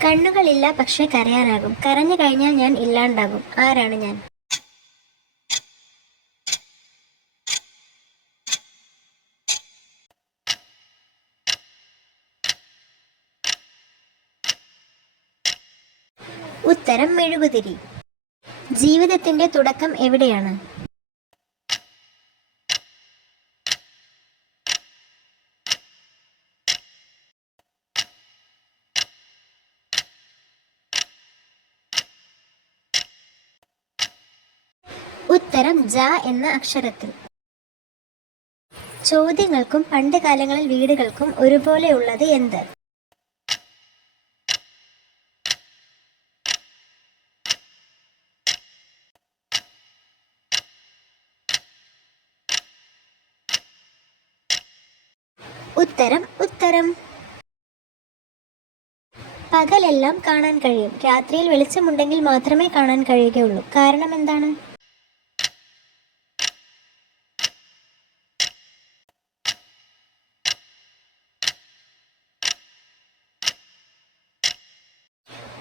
കണ്ണുകളില്ല പക്ഷെ കരയാനാകും. കരഞ്ഞു കഴിഞ്ഞാൽ ഞാൻ ഇല്ലാണ്ടാകും. ആരാണ് ഞാൻ? ഉത്തരം മെഴുകുതിരി. ജീവിതത്തിന്റെ തുടക്കം എവിടെയാണ്? ഉത്തരം ജ എന്ന അക്ഷരത്തിൽ. ചോദ്യങ്ങൾക്കും പണ്ട് കാലങ്ങളിൽ വീടുകൾക്കും ഒരുപോലെയുള്ളത് എന്ത്? ഉത്തരം ഉത്തരം. പകലെല്ലാം കാണാൻ കഴിയും. രാത്രിയിൽ വെളിച്ചമുണ്ടെങ്കിൽ മാത്രമേ കാണാൻ കഴിയുകയുള്ളൂ. കാരണം എന്താണ്?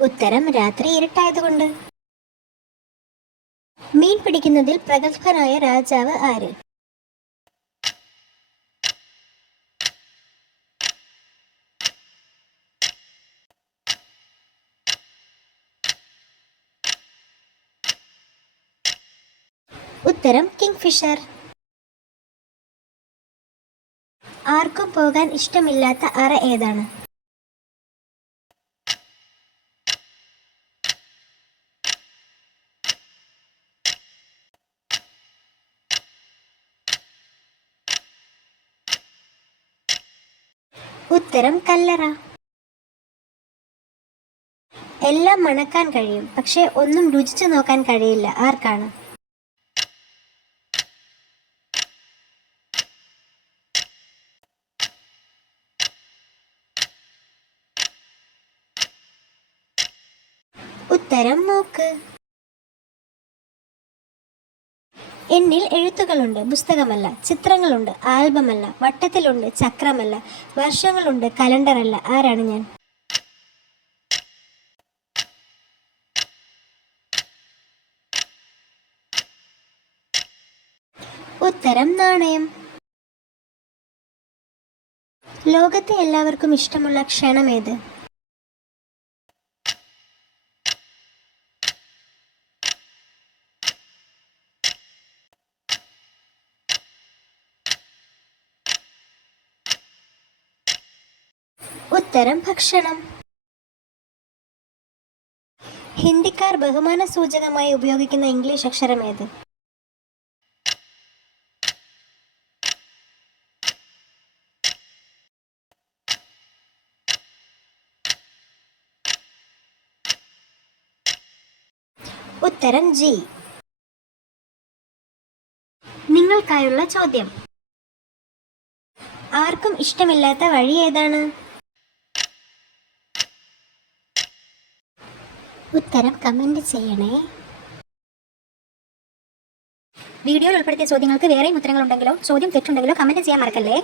ഉത്തരം രാത്രി ഇരുട്ടായതുകൊണ്ട്. മീൻ പിടിക്കുന്നതിൽ പ്രഗത്ഭനായ രാജാവ് ആര്? ഉത്തരം കിങ് ഫിഷർ ആർക്കും പോകാൻ ഇഷ്ടമില്ലാത്ത അറ ഏതാണ്? ഉത്തരം കല്ലറ. എല്ലാം മണക്കാൻ കഴിയും പക്ഷെ ഒന്നും രുചിച്ചു നോക്കാൻ കഴിയില്ല. ആർക്കാണ്? ഉത്തരം എന്നിൽ എഴുത്തുകളുണ്ട് പുസ്തകമല്ല ചിത്രങ്ങളുണ്ട് ആൽബമല്ല വട്ടത്തിലുണ്ട് ചക്രമല്ല വർഷങ്ങളുണ്ട് കലണ്ടറല്ല. ആരാണ് ഞാൻ? ഉത്തരം നാണയം. ലോകത്തെ എല്ലാവർക്കും ഇഷ്ടമുള്ള ക്ഷണമേത് ഉത്തരം ഭക്ഷണം. ഹിന്ദിക്കാർ ബഹുമാന സൂചകമായി ഉപയോഗിക്കുന്ന ഇംഗ്ലീഷ് അക്ഷരം ഏത്? ഉത്തരം ജി. നിങ്ങൾക്കായുള്ള ചോദ്യം. ആർക്കും ഇഷ്ടമില്ലാത്ത വഴി ഏതാണ്? ഉത്തരം കമന്റ് ചെയ്യണേ. വീഡിയോയിൽ ഉൾപ്പെടുത്തിയ ചോദ്യങ്ങൾക്ക് വേറെയും ഉത്തരങ്ങളുണ്ടെങ്കിലോ ചോദ്യം തെറ്റുണ്ടെങ്കിലോ കമന്റ് ചെയ്യാൻ മറക്കല്ലേ?